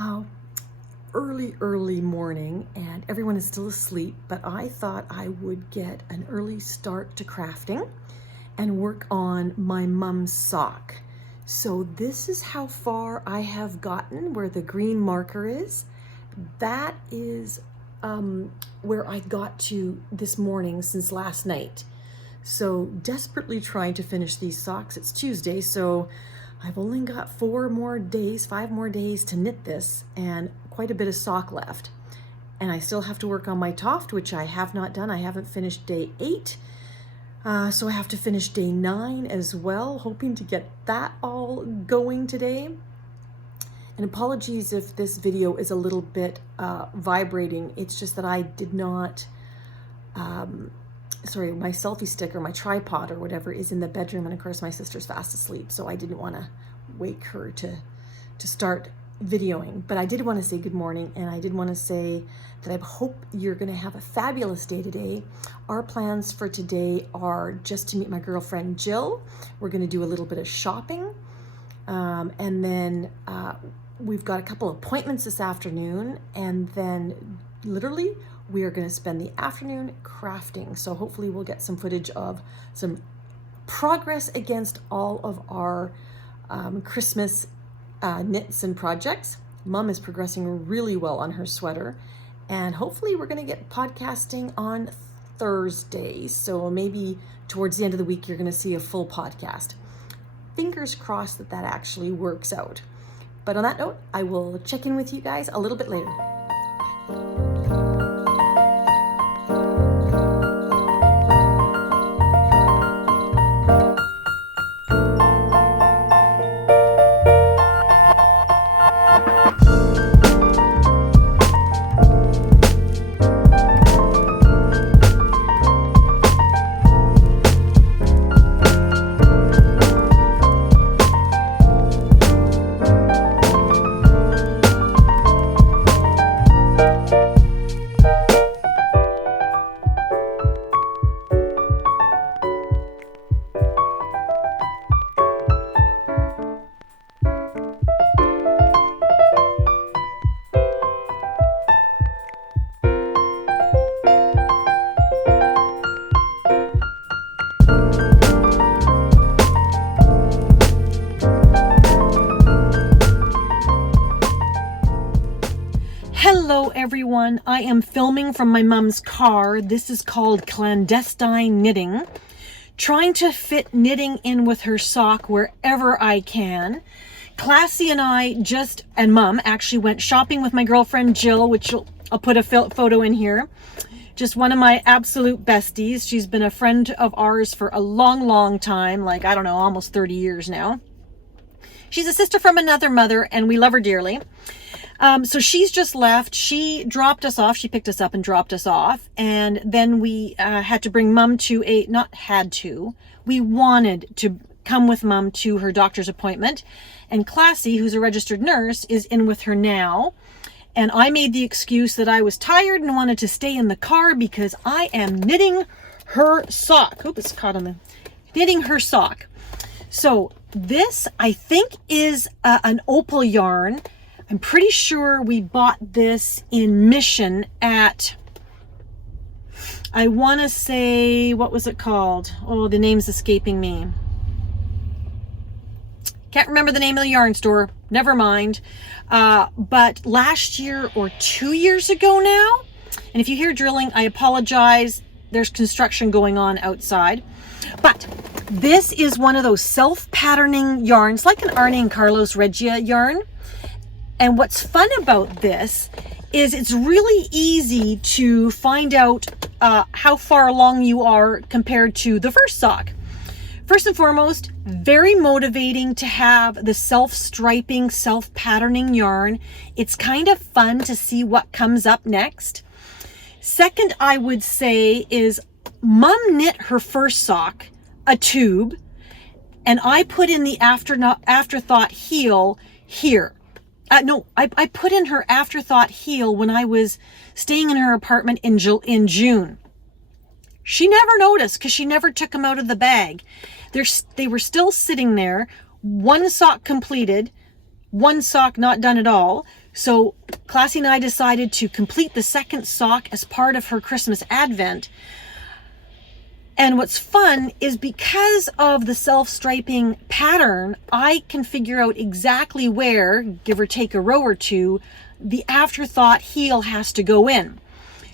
uh, early morning and everyone is still asleep, but I thought I would get an early start to crafting and work on my mom's sock. So this is how far I have gotten, where the green marker is. That is where I got to this morning since last night. So desperately trying to finish these socks. It's Tuesday, so I've only got 5 more days to knit this, and quite a bit of sock left. And I still have to work on my toft, which I have not done. I haven't finished day 8. So I have to finish day 9 as well, hoping to get that all going today. And apologies if this video is a little bit vibrating. It's just that I did not, sorry, my selfie stick or my tripod or whatever is in the bedroom, and of course my sister's fast asleep, so I didn't want to wake her to start videoing. But I did want to say good morning, and I did want to say that I hope you're going to have a fabulous day today. Our plans for today are just to meet my girlfriend Jill. We're going to do a little bit of shopping, and then we've got a couple appointments this afternoon, and then literally we are going to spend the afternoon crafting. So hopefully we'll get some footage of some progress against all of our Christmas knits and projects. Mom is progressing really well on her sweater, and hopefully we're going to get podcasting on Thursday. So maybe towards the end of the week you're going to see a full podcast. Fingers crossed that that actually works out. But on that note, I will check in with you guys a little bit later. Hello everyone, I am filming from my mom's car. This is called Clandestine knitting. Trying to fit knitting in with her sock wherever I can. Classy and I and Mom actually went shopping with my girlfriend Jill, which I'll put a photo in here. Just one of my absolute besties. She's been a friend of ours for a long time, like, I don't know, almost 30 years now. She's a sister from another mother, and we love her dearly. So she's just left. She dropped us off. She picked us up and dropped us off. And then we had to bring Mom to we wanted to come with Mom to her doctor's appointment. And Classy, who's a registered nurse, is in with her now. And I made the excuse that I was tired and wanted to stay in the car because I am knitting her sock. Oop, it's caught on the... Knitting her sock. So this, I think, is an opal yarn. I'm pretty sure we bought this in Mission at, I want to say, what was it called? Oh, the name's escaping me. Can't remember the name of the yarn store. Never mind. But last year or 2 years ago now, and if you hear drilling, I apologize. There's construction going on outside. But this is one of those self-patterning yarns, like an Arne and Carlos Regia yarn. And what's fun about this is it's really easy to find out how far along you are compared to the first sock. First and foremost, very motivating to have the self-striping, self-patterning yarn. It's kind of fun to see what comes up next. Second, I would say is Mom knit her first sock, a tube, and I put in the afterthought heel here. I put in her afterthought heel when I was staying in her apartment in June. She never noticed because she never took them out of the bag. They were still sitting there. One sock completed, one sock not done at all. So Classy and I decided to complete the second sock as part of her Christmas Advent. And what's fun is because of the self-striping pattern, I can figure out exactly where, give or take a row or two, the afterthought heel has to go in.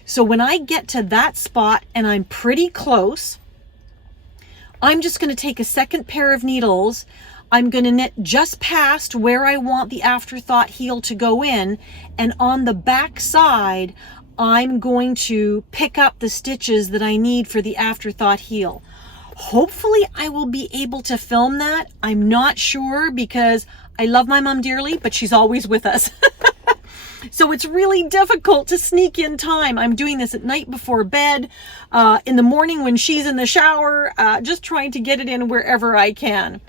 So when I get to that spot and I'm pretty close, I'm just going to take a second pair of needles. I'm going to knit just past where I want the afterthought heel to go in, and on the back side, I'm going to pick up the stitches that I need for the afterthought heel. Hopefully I will be able to film that. I'm not sure because I love my mom dearly, but she's always with us. So it's really difficult to sneak in time. I'm doing this at night before bed, in the morning when she's in the shower, just trying to get it in wherever I can.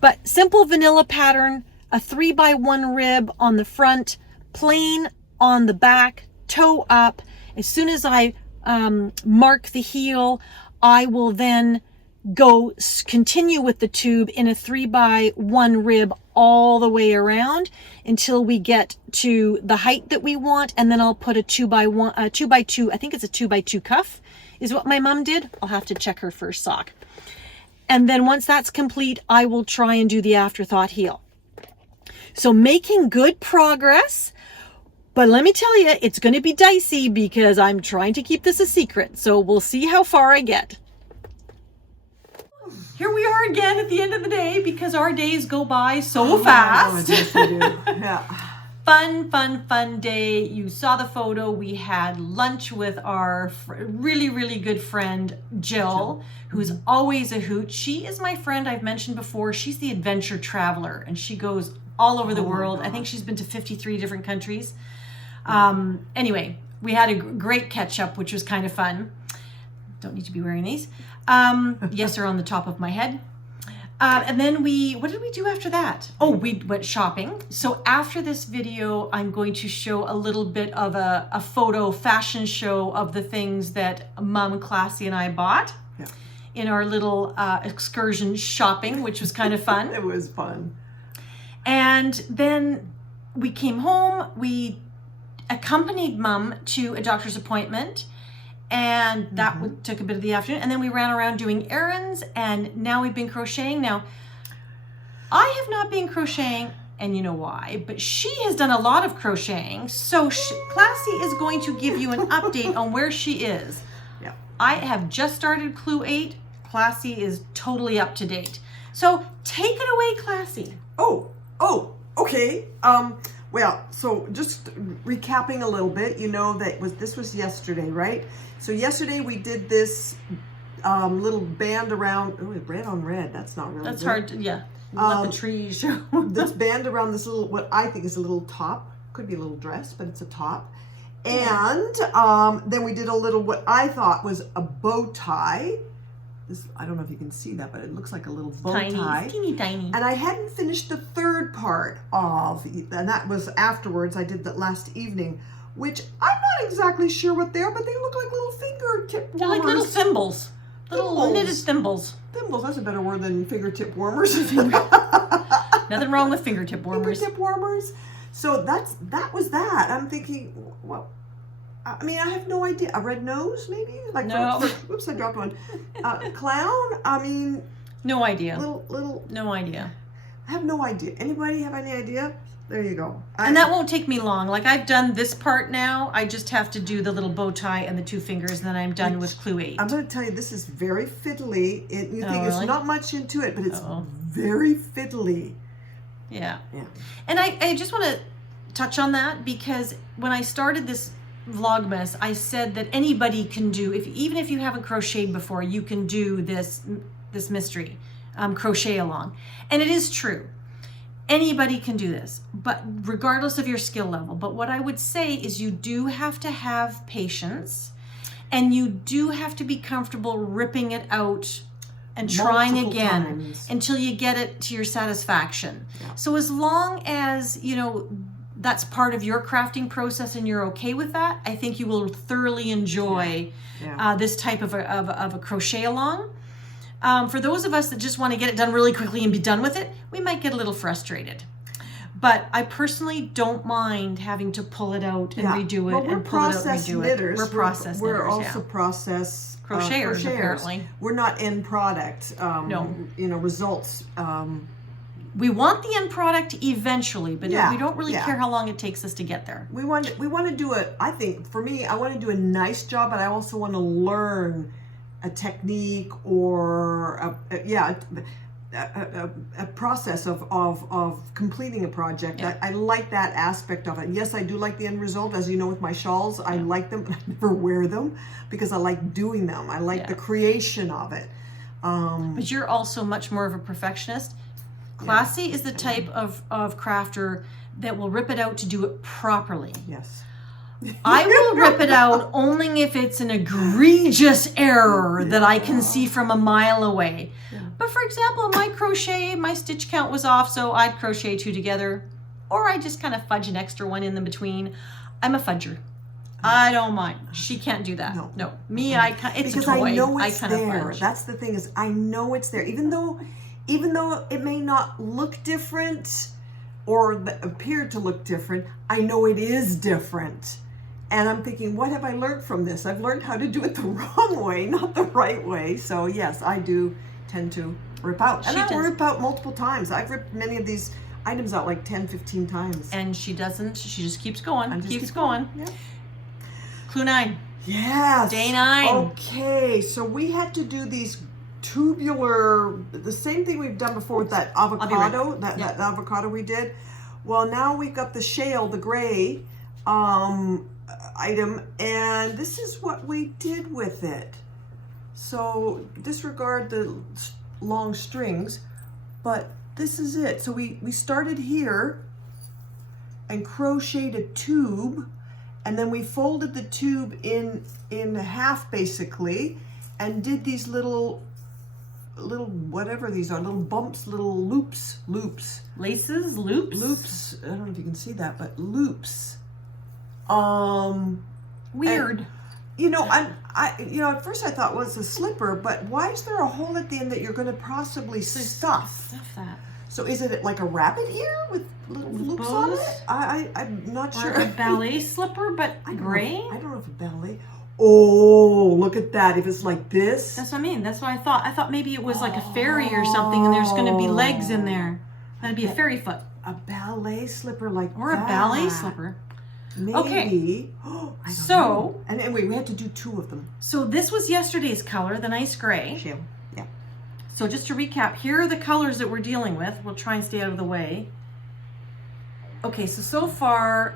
But simple vanilla pattern, a 3x1 rib on the front, plain on the back, toe up. As soon as I mark the heel, I will then continue with the tube in a 3x1 rib all the way around until we get to the height that we want, and then I'll put a 2x2, I think it's a 2x2 cuff is what my mom did. I'll have to check her first sock. And then once that's complete, I will try and do the afterthought heel. So making good progress, but let me tell you, it's going to be dicey because I'm trying to keep this a secret. So we'll see how far I get. Here we are again at the end of the day because our days go by so fast. Yes, they do. Yeah. Fun day. You saw the photo. We had lunch with our really good friend, Jill, who's always a hoot. She is my friend I've mentioned before. She's the adventure traveler and she goes all over the world. I think she's been to 53 different countries. Anyway, we had a great catch up, which was kind of fun. Don't need to be wearing these. Yes, they're on the top of my head. And then what did we do after that? Oh, we went shopping. So after this video, I'm going to show a little bit of a photo fashion show of the things that Mom, Classy, and I bought in our little excursion shopping, which was kind of fun. It was fun. And then we came home. We accompanied Mom to a doctor's appointment. And that took a bit of the afternoon. And then we ran around doing errands. And now we've been crocheting. Now, I have not been crocheting, and you know why. But she has done a lot of crocheting. So Classy is going to give you an update on where she is. Yeah. I have just started Clue 8. Classy is totally up to date. So take it away, Classy. Oh, okay. Well, so just recapping a little bit, you know that this was yesterday, right? So yesterday we did this little band around, red on red, that's not really That's good. hard to, yeah. Let the trees show. This band around this little, what I think is a little top, could be a little dress, but it's a top. And then we did a little, what I thought was a bow tie. This, I don't know if you can see that, but it looks like a little bow tie. Teeny tiny. And I hadn't finished the third part of, and that was afterwards. I did that last evening, which I'm not exactly sure what they are, but they look like little fingertip warmers. They're like little thimbles. Little knitted thimbles. Thimbles, that's a better word than fingertip warmers. Nothing wrong with fingertip warmers. Fingertip warmers. So that was that. I'm thinking, well, I mean, I have no idea. A red nose, maybe? Like no. Oops, I dropped one. Clown? I mean... No idea. Little... No idea. I have no idea. Anybody have any idea? There you go. And that won't take me long. Like, I've done this part now. I just have to do the little bow tie and the two fingers, and then I'm done with Clue 8. I'm going to tell you, this is very fiddly. You think really? It's not much into it, but it's very fiddly. Yeah. And I just want to touch on that because when I started this Vlogmas, I said that anybody can do, even if you haven't crocheted before, you can do this mystery crochet along. And it is true. Anybody can do this, but regardless of your skill level. But what I would say is you do have to have patience, and you do have to be comfortable ripping it out and trying again until you get it to your satisfaction. Yeah. So as long as, you know, that's part of your crafting process and you're okay with that, I think you will thoroughly enjoy this type of a crochet along. For those of us that just want to get it done really quickly and be done with it, we might get a little frustrated. But I personally don't mind having to pull it out and redo it, well, and pull it out and redo knitters. it. We're process knitters. We're also process crocheters, apparently. We're not end product. No. You know, results. We want the end product eventually, but we don't really yeah. care how long it takes us to get there. We want to do a. I think for me, I want to do a nice job, but I also want to learn a technique or a process of completing a project. Yeah. I like that aspect of it. Yes, I do like the end result. As you know, with my shawls, I like them, but I never wear them because I like doing them. I like the creation of it. But you're also much more of a perfectionist. Classy is the type of crafter that will rip it out to do it properly. Yes. I will rip it out only if it's an egregious error that I can see from a mile away. Yeah. But for example, my crochet, my stitch count was off, so I'd crochet 2 together, or I just kind of fudge an extra one in the between. I'm a fudger. I don't mind. She can't do that. No. Me, it's because a toy. I know it's there. Fudge. That's the thing, is I know it's there. Even though it may not look different or appear to look different, I know it is different. And I'm thinking, what have I learned from this? I've learned how to do it the wrong way, not the right way. So yes, I do tend to rip out. And I rip out multiple times. I've ripped many of these items out like 10, 15 times. And she doesn't. She just keeps going. Keeps going. Yeah. Clue 9. Yes. Day 9. Okay, so we had to do these tubular, the same thing we've done before with that avocado, that avocado we did. Well, now we've got the shale, the gray item, and this is what we did with it. So disregard the long strings, but this is it. So we started here and crocheted a tube, and then we folded the tube in half basically, and did these little whatever these are, little bumps, little loops, laces, loops. I don't know if you can see that, but loops. Weird. And, you know, at first I thought, well, it's a slipper, but why is there a hole at the end that you're going to possibly stuff? Stuff that. So is it like a rabbit ear with little loops on it? I'm not sure. Or a ballet slipper, but gray? I don't know if a ballet. Oh, look at that. If it's like this. That's what I mean. That's what I thought. I thought maybe it was like a fairy or something, and there's going to be legs in there. That'd be a fairy foot. A ballet slipper like or that. A ballet slipper. Maybe. Okay. I don't so. know. And anyway, we had to do 2 of them. So this was yesterday's color, the nice gray. Shale. Yeah. So just to recap, here are the colors that we're dealing with. We'll try and stay out of the way. Okay, so far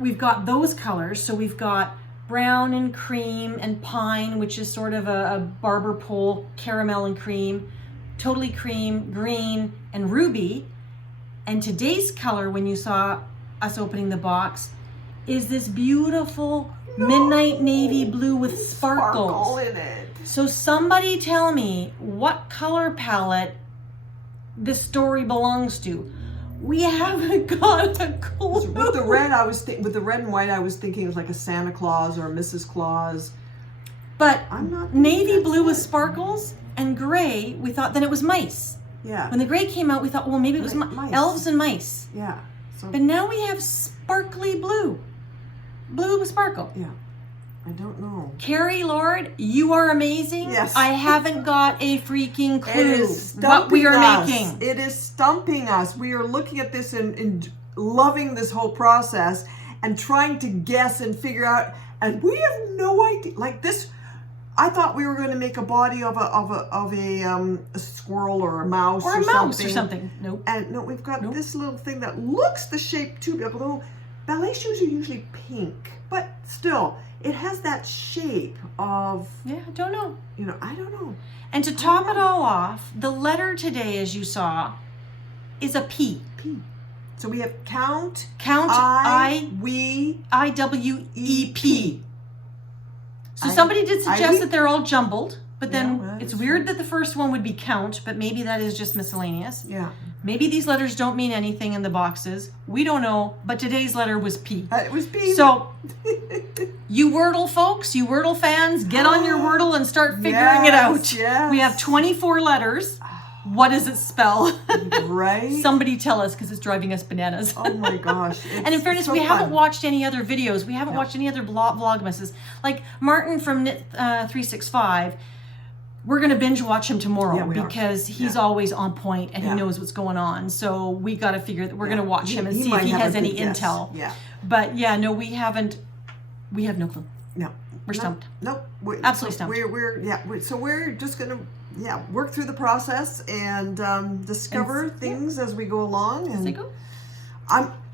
we've got those colors. So we've got brown and cream and pine, which is sort of a barber pole, caramel and cream, totally cream, green, and ruby. And today's color, when you saw us opening the box, is this beautiful midnight navy blue with sparkles. Sparkle in it. So somebody tell me what color palette this story belongs to. We haven't got a clue. With the red, with the red and white, I was thinking it was like a Santa Claus or a Mrs. Claus. But I'm not navy blue with sparkles and gray, we thought then it was mice. Yeah. When the gray came out, we thought, well, maybe it was mice. Elves and mice. Yeah. So, but now we have sparkly blue. Blue with sparkle. Yeah. I don't know. Carrie Lord, you are amazing. Yes. I haven't got a freaking clue it is what we are us. making. It is stumping us. We are looking at this and loving this whole process and trying to guess and figure out, and we have no idea. Like this, I thought we were going to make a body of a squirrel or a mouse or something. Nope. And no, we've got this little thing that looks the shape too. Although ballet shoes are usually pink, but still, it has that shape of. Yeah, I don't know. You know, I don't know. And to top it all off, the letter today, as you saw, is a P. P. So we have count. I-W-E-P. So somebody did suggest that they're all jumbled, but then it's weird that the first one would be count, but maybe that is just miscellaneous. Yeah. Maybe these letters don't mean anything in the boxes. We don't know, but today's letter was P. It was P. So, you Wordle folks, you Wordle fans, get on your Wordle and start figuring it out. Yes. We have 24 letters. What does it spell? Right? Somebody tell us, because it's driving us bananas. Oh my gosh. And in fairness, so we haven't fun. watched any other videos. We haven't watched any other Vlogmases. Like Martin from Knit 365, we're going to binge watch him tomorrow, Yeah, we are. because he's always on point and he knows what's going on. So we got to figure that we're going to watch him and see if might he have has a any good guess. intel. Yeah. But yeah, no, we haven't. We have no clue. No. We're stumped. Nope. Absolutely stumped. So we're just gonna work through the process and discover things as we go along. As And they go.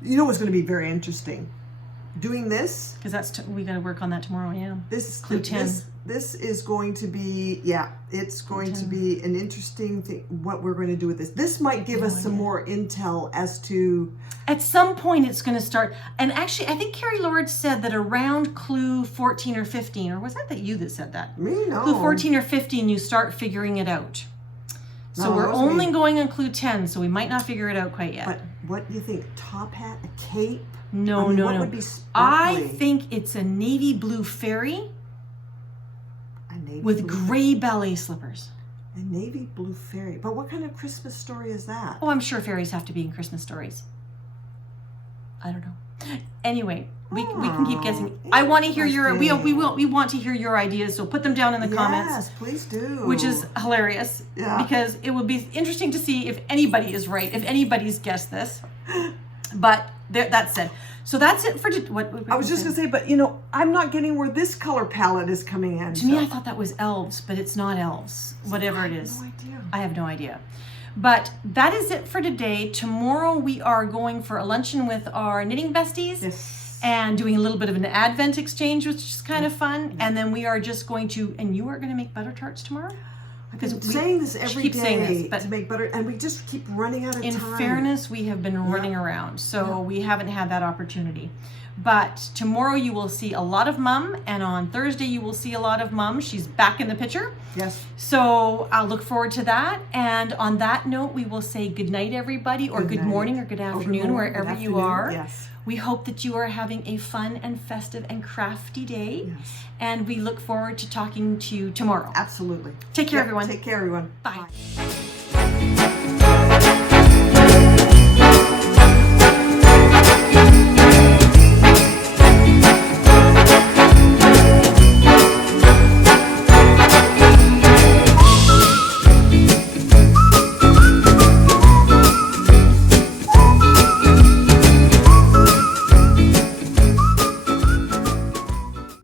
you know what's going to be very interesting? Doing this. Because we got to work on that tomorrow. Yeah. This is Clue 10. This is going to be it's going to be an interesting thing. What we're going to do with this. This might give us some more intel as to. At some point, it's going to start. And actually, I think Carrie Lord said that around clue 14 or 15, or was that you that said that? Me, no. Clue 14 or 15, you start figuring it out. So No, we're only going on clue 10, so we might not figure it out quite yet. But what do you think? Top hat, a cape? No, I mean, no, what no. would be I sparkly? think it's a navy blue fairy A navy with blue, gray ballet slippers. a navy blue fairy. But what kind of Christmas story is that? Oh, I'm sure fairies have to be in Christmas stories. I don't know. Anyway, we can keep guessing. I want to hear your we want to hear your ideas, so put them down in the comments. Yes, please do. Which is hilarious, because it would be interesting to see if anybody is right, if anybody's guessed this. But that's it. So that's it for what I was just gonna say, but I'm not getting where this color palette is coming in. To me, I thought that was elves, but it's not elves. Whatever it is, I have no idea. But that is it for today. Tomorrow we are going for a luncheon with our knitting besties. Yes. And doing a little bit of an Advent exchange, which is kind of fun. And then we are just going to, and you are going to make butter tarts tomorrow? I've been saying this every day but to make butter, and we just keep running out of time. In fairness, we have been running around, so we haven't had that opportunity. But tomorrow you will see a lot of Mum, and on Thursday you will see a lot of Mum. She's back in the picture. Yes. So I'll look forward to that. And on that note, we will say good night, everybody, or good morning, or good afternoon, wherever you are. Yes. We hope that you are having a fun and festive and crafty day. Yes. And we look forward to talking to you tomorrow. Absolutely. Take care, everyone. Take care, everyone. Bye.